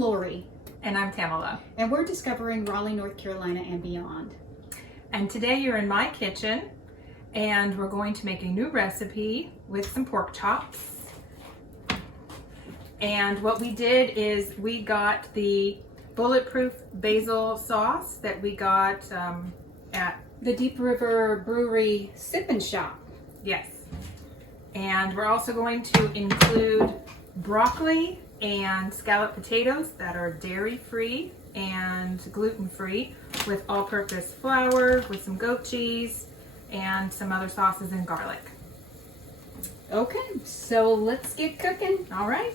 Laurie. And I'm Tamila. And we're discovering Raleigh, North Carolina and beyond. And today you're in my kitchen and we're going to make a new recipe with some pork chops. And what we did is we got the Bulletproof basil sauce that we got at the Deep River Brewery Sip and Shop. Yes. And we're also going to include broccoli and scalloped potatoes that are dairy-free and gluten-free, with all-purpose flour, with some goat cheese, and some other sauces and garlic. Okay, so let's get cooking. All right.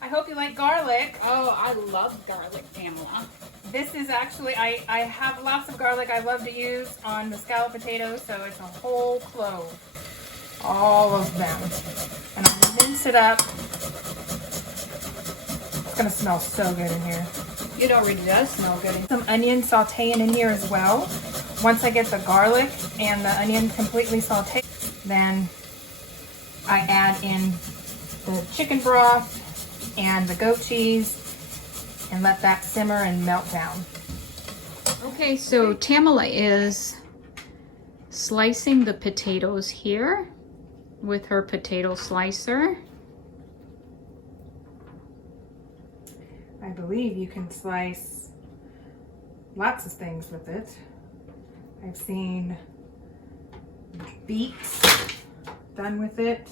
I hope you like garlic. Oh, I love garlic, Tamila. This is actually, I have lots of garlic I love to use on the scalloped potatoes, so it's a whole clove. All of them. And I'm gonna mince it up. It's gonna smell so good in here. It already does smell good. Some onion sauteing in here as well. Once I get the garlic and the onion completely sauteed, then I add in the chicken broth and the goat cheese and let that simmer and melt down. Okay, so Tamila is slicing the potatoes here with her potato slicer. I believe you can slice lots of things with it. I've seen beets done with it.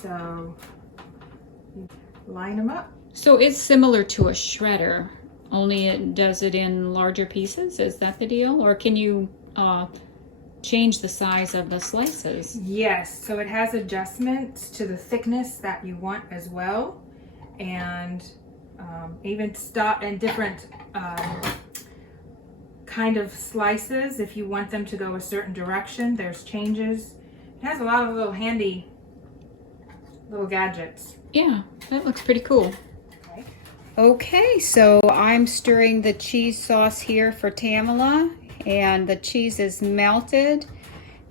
So you line them up. So it's similar to a shredder, only it does it in larger pieces. Is that the deal? Or can you change the size of the slices? Yes, so it has adjustments to the thickness that you want as well, and even stop and different kind of slices if you want them to go a certain direction. There's changes. It has a lot of little handy little gadgets. Yeah, that looks pretty cool. Okay, so I'm stirring the cheese sauce here for Tamila, and the cheese is melted.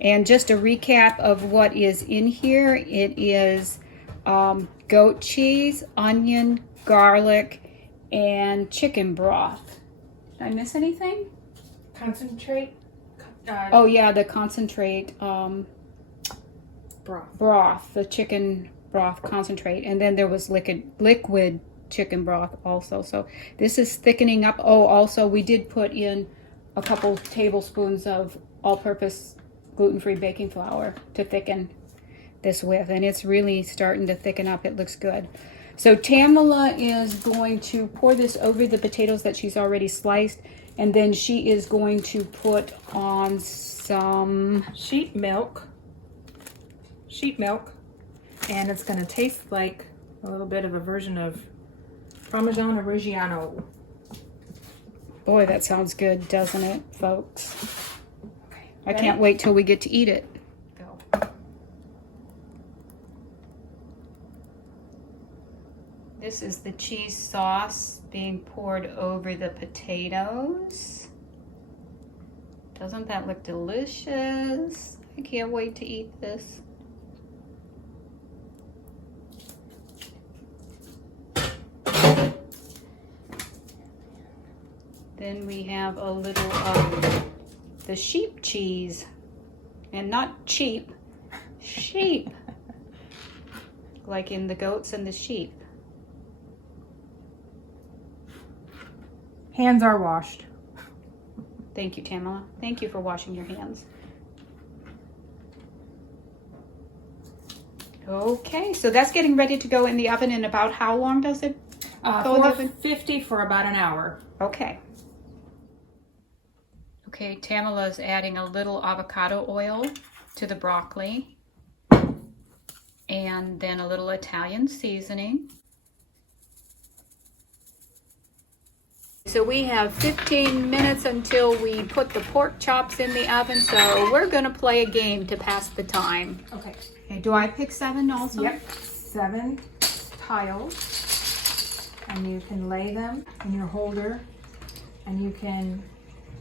And just a recap of what is in here: it is goat cheese, onion, garlic, and chicken broth. Did I miss anything? Concentrate. Oh yeah, the concentrate broth, the chicken broth concentrate, and then there was liquid chicken broth also. So this is thickening up. Oh, also we did put in a couple tablespoons of all-purpose gluten-free baking flour to thicken this with, and it's really starting to thicken up. It looks good. So Tamila is going to pour this over the potatoes that she's already sliced, and then she is going to put on some sheep milk, and it's going to taste like a little bit of a version of Parmesan Reggiano. Boy, that sounds good, doesn't it, folks? Okay, I can't wait till we get to eat it. Go. This is the cheese sauce being poured over the potatoes. Doesn't that look delicious? I can't wait to eat this. Then we have a little of the sheep cheese, and not cheap, sheep, like in the goats and the sheep. Hands are washed. Thank you, Tamila. Thank you for washing your hands. Okay, so that's getting ready to go in the oven. In about how long does it go in the oven? 450 for about an hour. Okay. Okay, Tamila's adding a little avocado oil to the broccoli, and then a little Italian seasoning. So we have 15 minutes until we put the pork chops in the oven, so we're gonna play a game to pass the time. Okay. Okay, do I pick 7 also? Yep, 7 tiles, and you can lay them in your holder, and you can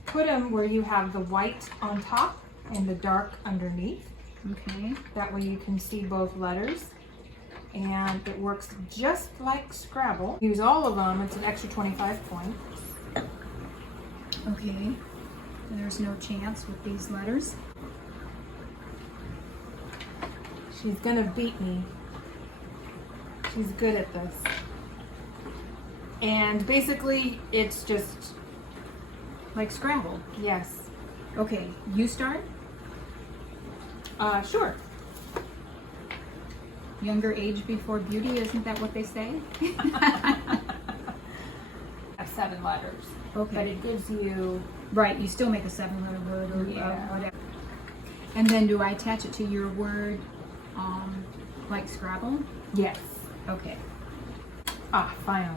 put them where you have the white on top and the dark underneath. Okay. That way you can see both letters. and it works just like Scrabble. Use all of them, it's an extra 25 points. Okay. There's no chance with these letters. She's gonna beat me. She's good at this. And basically, it's just, Like Scrabble. yes. Okay, you start. Sure. Younger age before beauty, isn't that what they say? Have 7 letters. Okay. But it gives you, Right, you still make a 7-letter word or Yeah. whatever. And then do I attach it to your word like Scrabble? yes. Okay. Finally.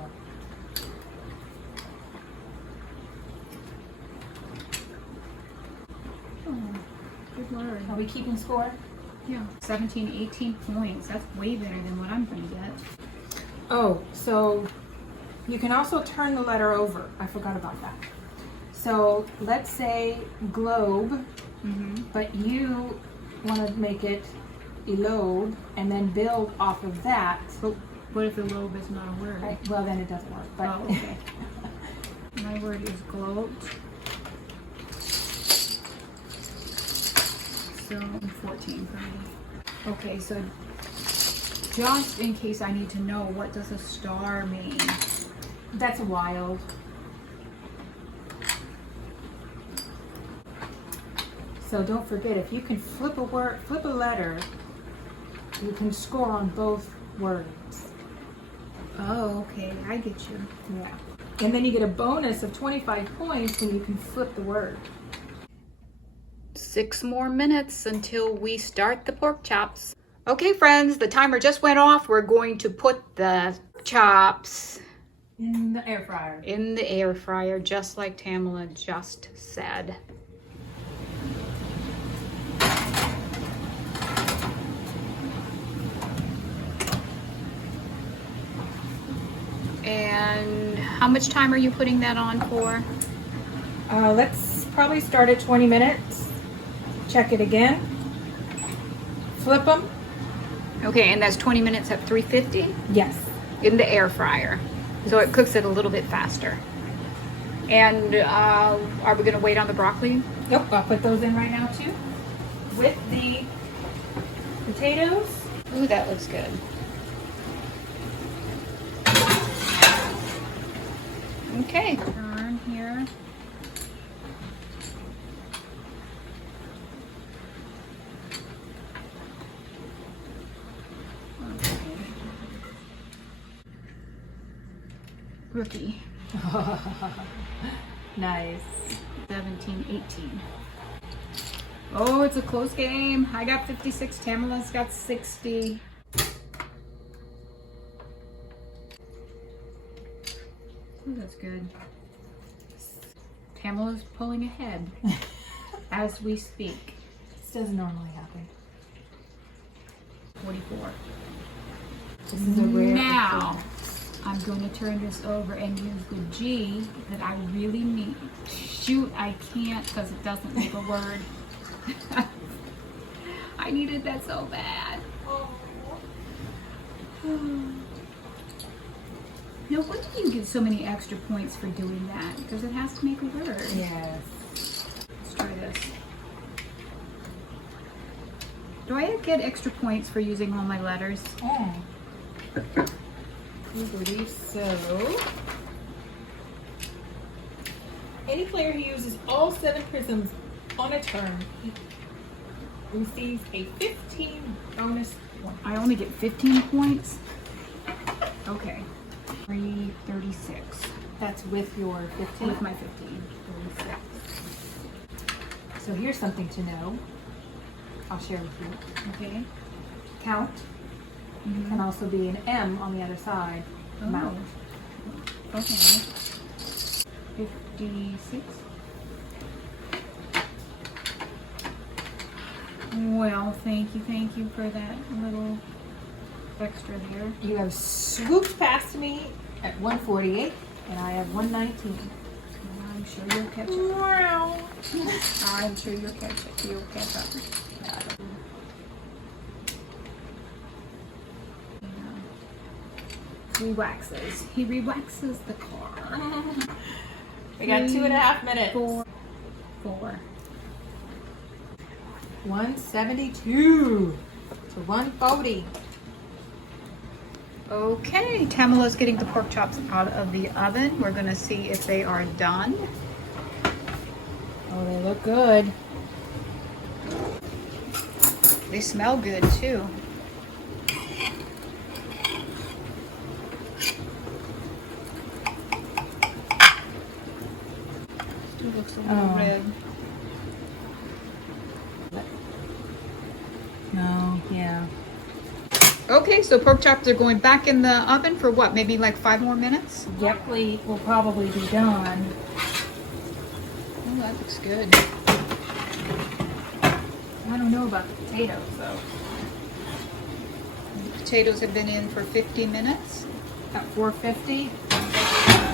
Oh, good word. Are we keeping score? Yeah. 17, 18 points. That's way better than what I'm going to get. Oh, so you can also turn the letter over. I forgot about that. So let's say globe, Mm-hmm. but you want to make it elobe and then build off of that. But what if the lobe is not a word? Right. Well, then it doesn't work. But Oh, okay. My word is globed. So 14 for me. Okay, so just in case I need to know, what does a star mean? that's wild. So don't forget, if you can flip a letter, you can score on both words. Oh, okay, I get you. Yeah. And then you get a bonus of 25 points when you can flip the word. 6 more minutes until we start the pork chops. Okay, friends, the timer just went off. We're going to put the chops In the air fryer. in the air fryer, just like Tamila just said. And how much time are you putting that on for? Let's probably start at 20 minutes. Check it again. Flip them. Okay, and that's 20 minutes at 350 Yes. in the air fryer. So it cooks it a little bit faster. And are we going to wait on the broccoli? Yep, I'll put those in right now too. With the potatoes. Ooh, that looks good. Okay. Turn here. Okay. Rookie. Nice. 17, 18. Oh, it's a close game. I got 56. Tamila's got 60. Ooh, that's good. Tamila's pulling ahead as we speak. This doesn't normally happen. 44. This is a rare Now, occasion. I'm going to turn this over and use the G that I really need. Shoot, I can't because it doesn't make a word. I needed that so bad. Now, why do you get so many extra points for doing that? Because it has to make a word. Yes. Let's try this. Do I get extra points for using all my letters? I believe so. Any player who uses all 7 prisms on a turn receives a 15 bonus point. I only get 15 points? Okay. 336. That's with your 15. With my 15. 36. So here's something to know. I'll share with you. Okay. Count can also be an M on the other side. Oh. Mount. Okay. 56. Well, thank you for that little extra there. You have swooped past me at 148, and I have 119. I'm sure you'll catch up. Wow. I'm sure you'll catch up. You'll catch up. Re-waxes. He re-waxes the car. We got 2.5 minutes. 4. 172 to 140. Okay, Tamila's getting the pork chops out of the oven. We're gonna see if they are done. Oh, they look good. They smell good too. Still looks a little red. No, yeah. Okay, so pork chops are going back in the oven for what? Maybe like 5 more minutes? Broccoli will probably be done. Oh, that looks good. I don't know about the potatoes though. The potatoes have been in for 50 minutes. At 450.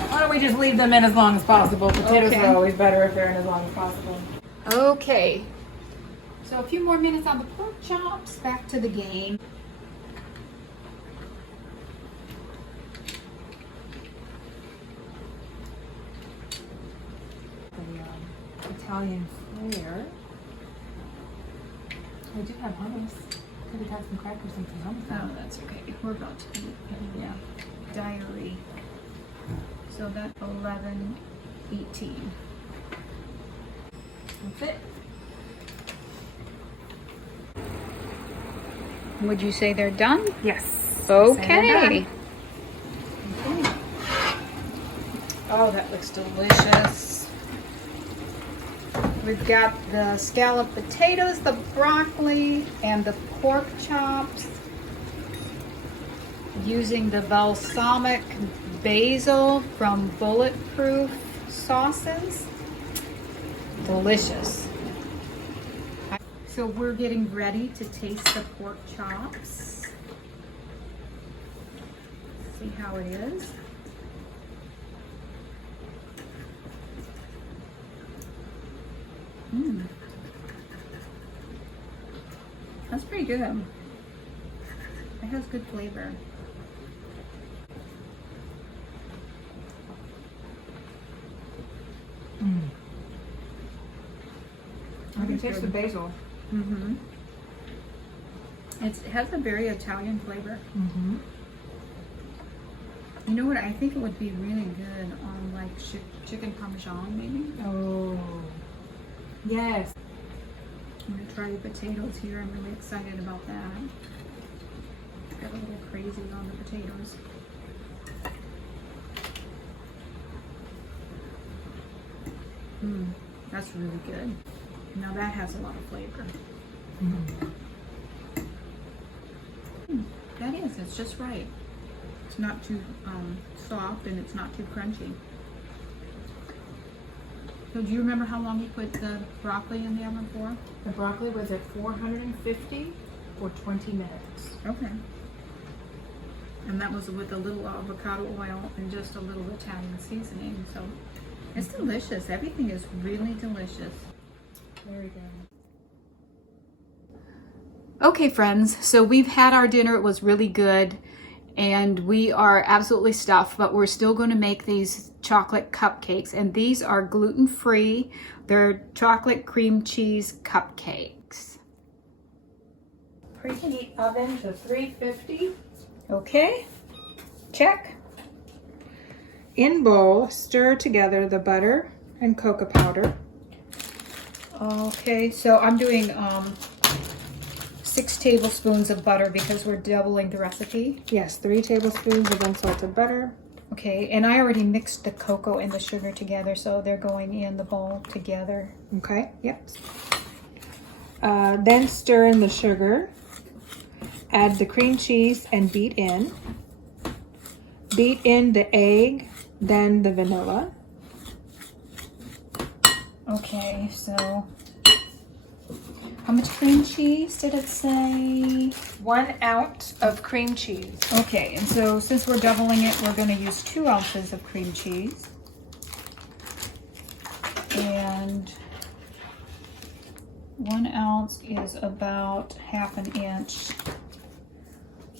Why don't we just leave them in as long as possible? Potatoes Okay. are always better if they're in as long as possible. Okay. So a few more minutes on the pork chops. Back to the game. The Italian flair. I do have hummus. Could have had some crackers and some hummus. Oh, that's okay. We're about to eat. Yeah. Diary. So that's 11:18. That's it. Would you say they're done? Yes. Okay. Oh, that looks delicious. We've got the scalloped potatoes, the broccoli, and the pork chops. Using the balsamic basil from Bulletproof sauces. Delicious. So we're getting ready to taste the pork chops. See how it is. That's pretty good. It has good flavor. I can taste the basil. Mm-hmm. It has a very Italian flavor. Mm-hmm. You know what? I think it would be really good on like chicken parmesan, maybe. Oh. Yes. I'm gonna try the potatoes here. I'm really excited about that. Got a little crazy on the potatoes. That's really good. Now that has a lot of flavor. That is, it's just right. It's not too soft and it's not too crunchy. So do you remember how long you put the broccoli in the oven for? The broccoli was at 450 for 20 minutes. Okay. And that was with a little avocado oil and just a little Italian seasoning. So it's delicious. Everything is really delicious. Very good. Okay, friends, so we've had our dinner. It was really good, and we are absolutely stuffed, but we're still going to make these chocolate cupcakes, and these are gluten-free. They're chocolate cream cheese cupcakes. Preheat oven to 350. Okay, check. In bowl, stir together the butter and cocoa powder. Okay, so I'm doing 6 tablespoons of butter because we're doubling the recipe. Yes, 3 tablespoons of unsalted butter. Okay, and I already mixed the cocoa and the sugar together, so they're going in the bowl together. Okay, yep. Then stir in the sugar. Add the cream cheese and beat in. Beat in the egg, then the vanilla. Okay, so how much cream cheese did it say? 1 ounce of cream cheese. Okay, and so since we're doubling it, we're going to use 2 ounces of cream cheese. And 1 ounce is about 1/2 inch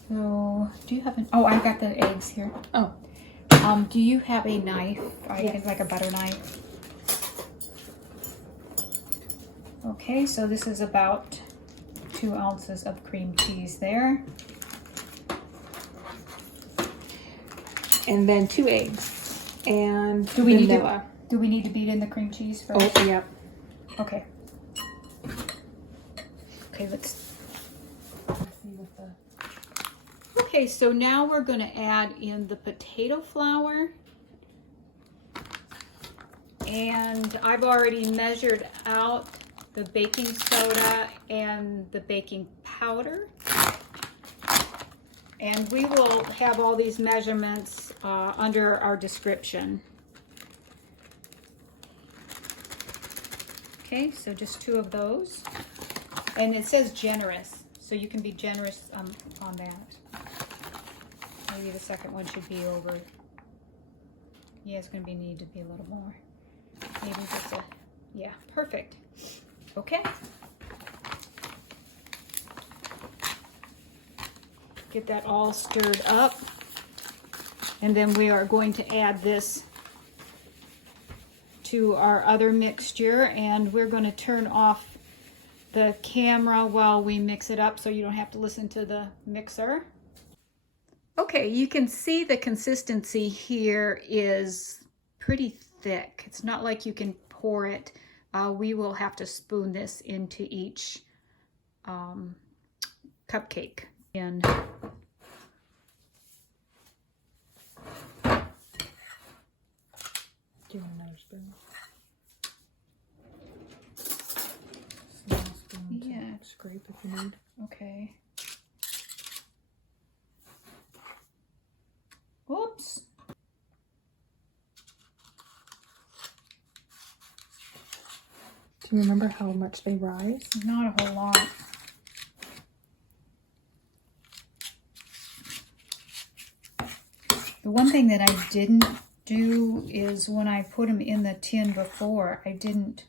So, do you have an, oh, I got the eggs here. Oh. Do you have a knife? I Yes. think like a butter knife. Okay, so this is about 2 ounces of cream cheese there. And then 2 eggs. And Do we vanilla. need to beat in the cream cheese first? Oh, yep. Okay. Okay, let's see what the... Okay, so now we're going to add in the potato flour. And I've already measured out the baking soda and the baking powder. And we will have all these measurements under our description. Okay, so just 2 of those. And it says generous, so you can be generous on that. Maybe the second one should be over. Yeah, it's going to need to be a little more. Maybe just a, yeah, perfect. Okay. Get that all stirred up. And then we are going to add this to our other mixture, and we're going to turn off the camera while we mix it up so you don't have to listen to the mixer. Okay, you can see the consistency here is pretty thick. It's not like you can pour it. We will have to spoon this into each cupcake. And Do you want another spoon? Small spoon to yeah, scrape if you need. okay. Whoops. Do you remember how much they rise? Not a whole lot. The one thing that I didn't do is when I put them in the tin before, I didn't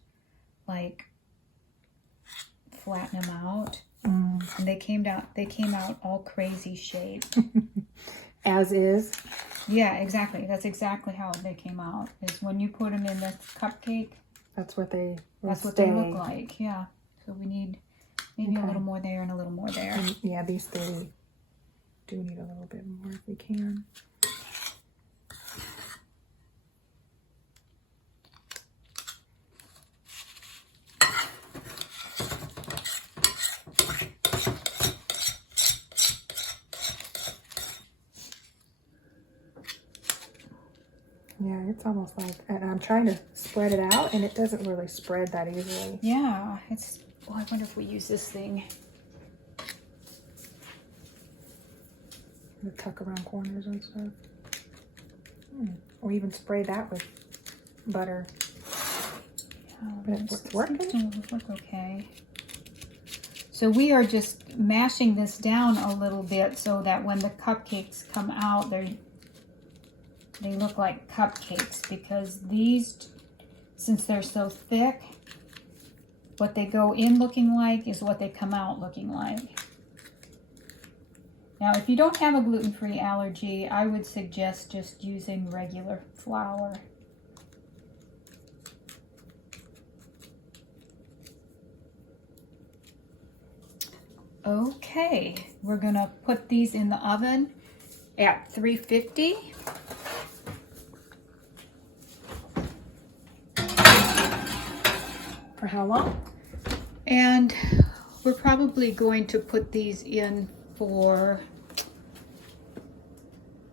like flatten them out. And they came out all crazy shaped. As is. Yeah, exactly. That's exactly how they came out. Is when you put them in the cupcake. That's what they They look like. Yeah. So we need maybe a Okay. little more there and a little more there. And yeah, these 3 do need a little bit more if we can. Yeah, it's almost like, and I'm trying to spread it out, and it doesn't really spread that easily. Yeah, it's. Oh, I wonder if we use this thing. To tuck around corners and stuff. Or even spray that with butter. But it's working. Look okay. So we are just mashing this down a little bit so that when the cupcakes come out, they look like cupcakes, because these, since they're so thick, what they go in looking like is what they come out looking like. Now, if you don't have a gluten-free allergy, I would suggest just using regular flour. Okay, we're gonna put these in the oven at 350. For how long? And we're probably going to put these in for,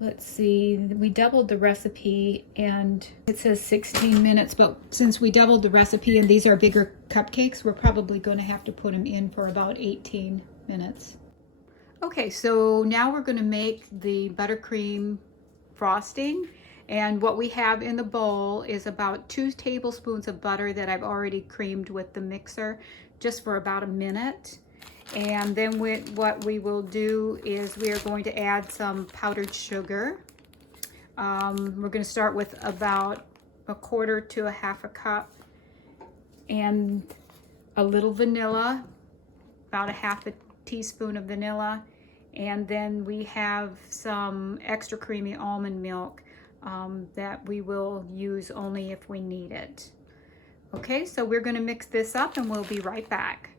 let's see, we doubled the recipe and it says 16 minutes, but since we doubled the recipe and these are bigger cupcakes, we're probably going to have to put them in for about 18 minutes. Okay, so now we're going to make the buttercream frosting. And what we have in the bowl is about 2 tablespoons of butter that I've already creamed with the mixer just for about a minute. And then what we will do is we are going to add some powdered sugar. We're going to start with about 1/4 to 1/2 cup, and a little vanilla, about 1/2 teaspoon of vanilla, And then we have some extra creamy almond milk that we will use only if we need it. Okay, so we're gonna mix this up and we'll be right back.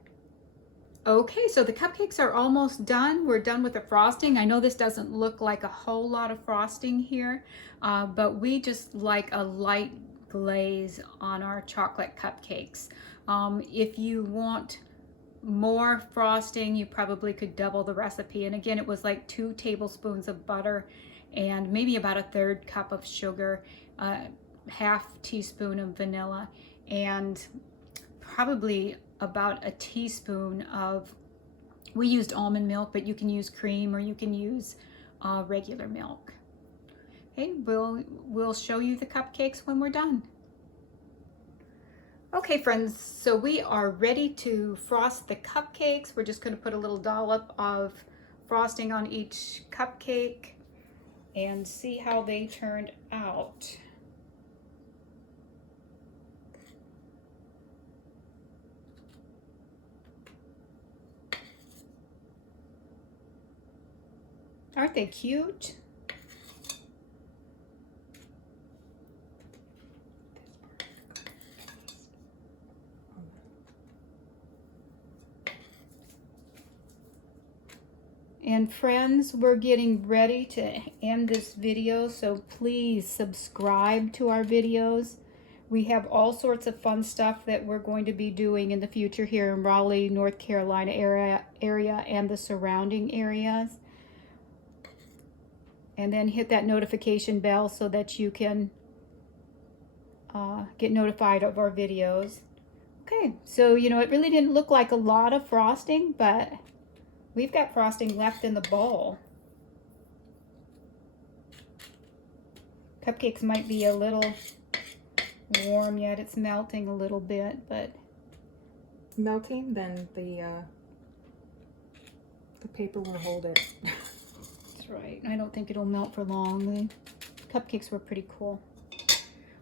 Okay, so the cupcakes are almost done. We're done with the frosting. I know this doesn't look like a whole lot of frosting here, but we just like a light glaze on our chocolate cupcakes. If you want more frosting, you probably could double the recipe. And again, it was like 2 tablespoons of butter and maybe about a 1/3 cup of sugar, half teaspoon of vanilla, and probably about a teaspoon of, we used almond milk, but you can use cream or you can use regular milk. Okay, we'll show you the cupcakes when we're done. Okay friends, so we are ready to frost the cupcakes. We're just going to put a little dollop of frosting on each cupcake and see how they turned out. Aren't they cute? And friends, we're getting ready to end this video, so please subscribe to our videos. We have all sorts of fun stuff that we're going to be doing in the future here in Raleigh, North Carolina area and the surrounding areas. And then hit that notification bell so that you can get notified of our videos. Okay, so you know, it really didn't look like a lot of frosting, but we've got frosting left in the bowl. Cupcakes might be a little warm yet. It's melting a little bit, but Melting, then the paper will hold it. that's right. I don't think it'll melt for long. The cupcakes were pretty cool.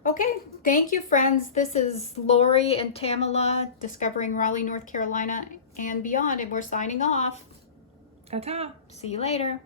Okay, thank you friends. This is Laurie and Tamila, discovering Raleigh, North Carolina and beyond, and we're signing off. Ta-ta. See you later.